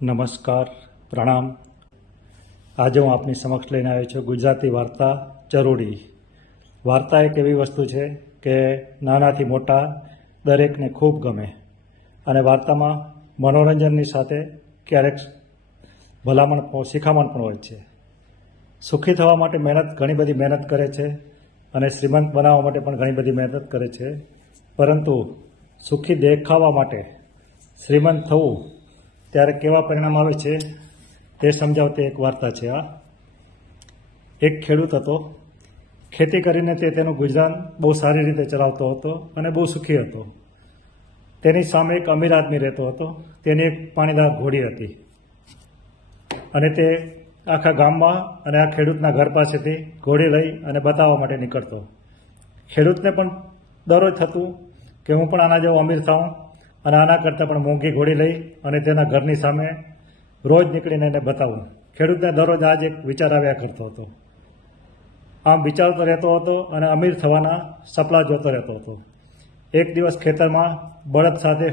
નમસ્કાર, પ્રણામ. આજે હું આપની સમક્ષ લઈને આવ્યો છું ગુજરાતી વાર્તા ચરોડી. વાર્તા એક એવી વસ્તુ છે કે નાનાથી મોટા દરેકને ખૂબ ગમે અને વાર્તામાં મનોરંજનની સાથે ક્યારેક ભલામણ શિખામણ પણ હોય છે. સુખી થવા માટે ઘણી બધી મહેનત કરે છે અને શ્રીમંત બનાવવા માટે પણ ઘણી બધી મહેનત કરે છે, પરંતુ સુખી દેખાવા માટે શ્રીમંત થવું ત્યારે કેવા પરિણામ આવે છે તે સમજાવતી એક વાર્તા છે. આ એક ખેડૂત હતો. ખેતી કરીને તે તેનું ગુજરાન બહુ સારી રીતે ચલાવતો હતો અને બહુ સુખી હતો. તેની સામે એક અમીર આદમી રહેતો હતો. તેની એક પાણીદાર ઘોડી હતી અને તે આખા ગામમાં અને આ ખેડૂતના ઘર પાસેથી ઘોડી લઈ અને બતાવવા માટે નીકળતો. ખેડૂતને પણ દરરોજ થતું કે હું પણ આના જેવો અમીર થાઉં અને આના કરતાં પણ મોંઘી ઘોડી લઈ અને તેના ઘરની સામે રોજ નીકળીને એને બતાવું. ખેડૂતને દરરોજ આ જ એક વિચાર આવ્યા કરતો હતો. આમ વિચારતો રહેતો હતો અને અમીર થવાના સપના જોતો રહેતો હતો. એક દિવસ ખેતરમાં બળદ સાથે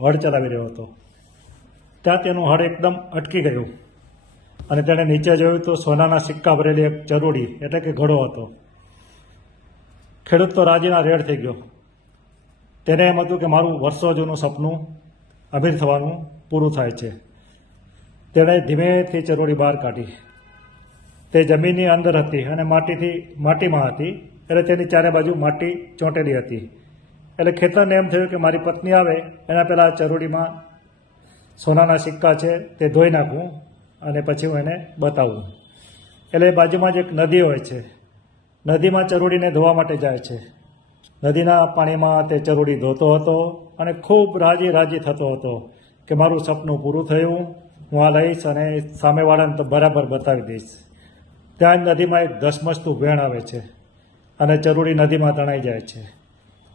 હળ ચલાવી રહ્યો હતો. ત્યાં તેનું હળ એકદમ અટકી ગયું અને તેણે નીચે જોયું તો સોનાના સિક્કા ભરેલી એક ચરોડી એટલે કે ઘડો હતો. ખેડૂત તો રાજીના રેડ થઈ ગયો. તેને એમ હતું કે મારું વર્ષો જૂનું સપનું અમીર થવાનું પૂરું થાય છે. તેણે ધીમેથી ચરોડી બહાર કાઢી. તે જમીનની અંદર હતી અને માટીમાં હતી, એટલે તેની ચારે બાજુ માટી ચોંટેલી હતી. એટલે ખેતરને એમ થયું કે મારી પત્ની આવે એના પહેલાં ચરોડીમાં સોનાના સિક્કા છે તે ધોઈ નાખું અને પછી હું એને બતાવું. એટલે બાજુમાં જ એક નદી હોય છે. નદીમાં ચરોડીને ધોવા માટે જાય છે. નદીના પાણીમાં તે ચરોડી ધોતો હતો અને ખૂબ રાજી થતો હતો કે મારું સપનું પૂરું થયું, હું આ લઈશ અને સામેવાળાને તો બરાબર બતાવી દઈશ. ત્યાં નદીમાં એક ધસમસતું વેણ આવે છે અને ચરોડી નદીમાં તણાઈ જાય છે.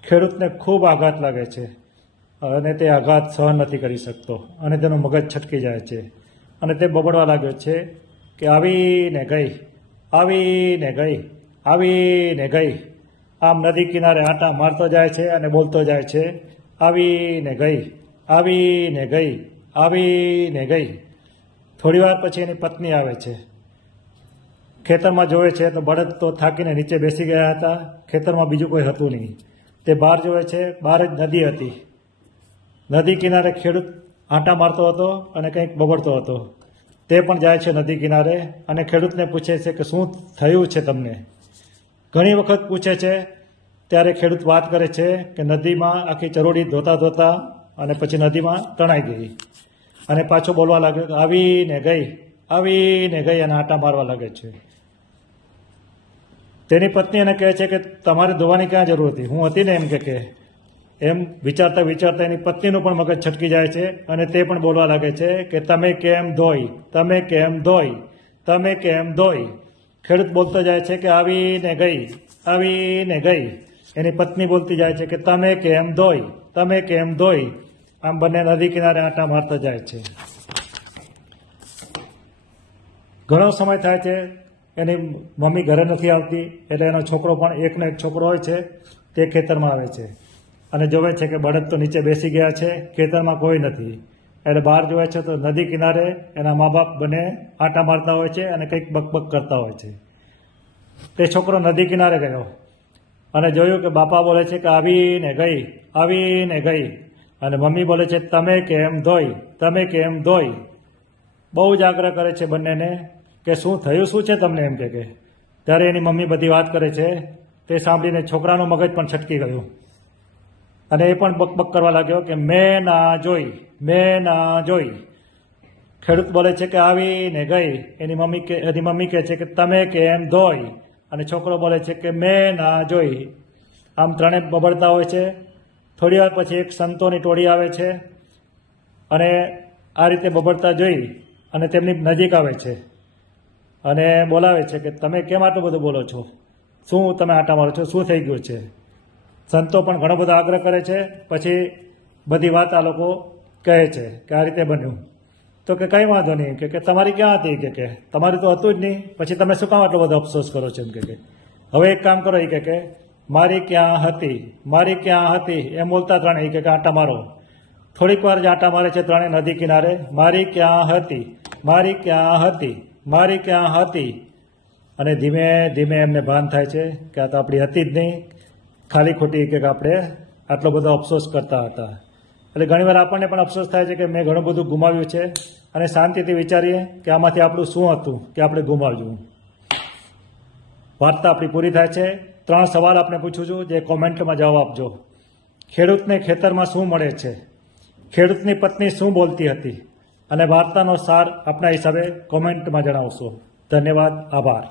ખેડૂતને ખૂબ આઘાત લાગે છે અને તે આઘાત સહન નથી કરી શકતો અને તેનું મગજ છટકી જાય છે અને તે બબડવા લાગ્યો છે કે આવીને ગઈ, આવીને ગઈ, આવીને ગઈ. આમ નદી કિનારે આંટા મારતો જાય છે અને બોલતો જાય છે, આવીને ગઈ, આવીને ગઈ, આવીને ગઈ. થોડી વાર પછી એની પત્ની આવે છે. ખેતરમાં જોવે છે તો બળદ તો થાકીને નીચે બેસી ગયા હતા. ખેતરમાં બીજું કોઈ હતું નહીં. તે બહાર જોવે છે, બહાર જ નદી હતી. નદી કિનારે ખેડૂત આંટા મારતો હતો અને કંઈક બબડતો હતો. તે પણ જાય છે નદી કિનારે અને ખેડૂતને પૂછે છે કે શું થયું છે તમને. ઘણી વખત પૂછે છે ત્યારે ખેડૂત વાત કરે છે કે નદીમાં આખી ચરોડી ધોતા અને પછી નદીમાં તણાઈ ગઈ અને પાછો બોલવા લાગ્યો કે આવીને ગઈ, આવીને ગઈ અને આંટા મારવા લાગે છે. તેની પત્ની એને કહે છે કે તમારે ધોવાની ક્યાં જરૂર હતી, હું હતી ને એમ કે એમ વિચારતા એની પત્નીનું પણ મગજ છટકી જાય છે અને તે પણ બોલવા લાગે છે કે તમે કેમ ધોઈ, તમે કેમ ધોઈ, તમે કેમ ધોઈ. ખેડૂત બોલતો જાય છે કે આવીને ગઈ, આવીને ગઈ. એની પત્ની બોલતી જાય છે કે તમે કેમ ધોઈ, તમે કેમ ધોઈ. આમ બંને નદી કિનારે આંટા મારતા જાય છે. ઘણો સમય થાય છે. એની મમ્મી ઘરે નથી આવતી એટલે એનો છોકરો પણ એકનો એક છોકરો હોય છે તે ખેતરમાં આવે છે અને જોવે છે કે બળદ તો નીચે બેસી ગયા છે, ખેતરમાં કોઈ નથી. એટલે બહાર જોવે છે તો નદી કિનારે એના મા બાપ બંને આંટા મારતા હોય છે અને કંઈક બકબક કરતા હોય છે. તે છોકરો નદી કિનારે ગયો અને જોયું કે બાપા બોલે છે કે આવીને ગઈ, આવીને ગઈ. અને મમ્મી બોલે છે તમે કેમ ધોઈ, તમે કેમ ધોઈ. બહુ જ આગ્રહ કરે છે બંનેને કે શું થયું, શું છે તમને એમ કે. ત્યારે એની મમ્મી બધી વાત કરે છે. તે સાંભળીને છોકરાનું મગજ પણ છટકી ગયું અને એ પણ બકબક કરવા લાગ્યો કે મેં ના જોઈ, મેં ના જોઈ. ખેડૂત બોલે છે કે આવીને ગઈ. એની મમ્મી કહે છે કે તમે કેમ ધોઈ. અને છોકરો બોલે છે કે મેં ના જોઈ. આમ ત્રણે બબડતા હોય છે. થોડી વાર પછી એક સંતોની ટોળી આવે છે અને આ રીતે બબડતા જોઈ અને તેમની નજીક આવે છે અને બોલાવે છે કે તમે કેમ આટલું બધું બોલો છો, શું તમે આંટા મારો છો, શું થઈ ગયું છે. સંતો પણ ઘણો બધો આગ્રહ કરે છે. પછી બધી વાત આ લોકો કહે છે કે આ રીતે બન્યું. તો કે કંઈ વાંધો નહીં કે તમારી ક્યાં હતી કે તમારી તો હતું જ નહીં, પછી તમે શું કામ આટલો બધો અફસોસ કરો છો એમ કે હવે એક કામ કરો એ કે મારી ક્યાં હતી, મારી ક્યાં હતી એમ બોલતા ત્રણે એ કે આંટા મારો. થોડીક વાર જ આટા મારે છે ત્રણેય નદી કિનારે, મારી ક્યાં હતી, મારી ક્યાં હતી, મારી ક્યાં હતી. અને ધીમે ધીમે એમને ભાન થાય છે કે આ તો આપણી હતી જ નહીં, ખાલી ખોટી કે આપણે આટલો બધો અફસોસ કરતા હતા. એટલે ઘણીવાર આપણને પણ અફસોસ થાય છે કે મેં ઘણું બધું ગુમાવ્યું છે, અને શાંતિથી વિચારીએ કે આમાંથી આપણું શું હતું કે આપણે ગુમાવ્યું. વાર્તા આપણી પૂરી થાય છે. 3 સવાલ આપણે પૂછું છું, જે કોમેન્ટમાં જવાબ આપજો. ખેડૂતને ખેતરમાં શું મળે છે? ખેડૂતની પત્ની શું બોલતી હતી? અને વાર્તાનો સાર આપણા હિસાબે કોમેન્ટમાં જણાવશો. ધન્યવાદ, આભાર.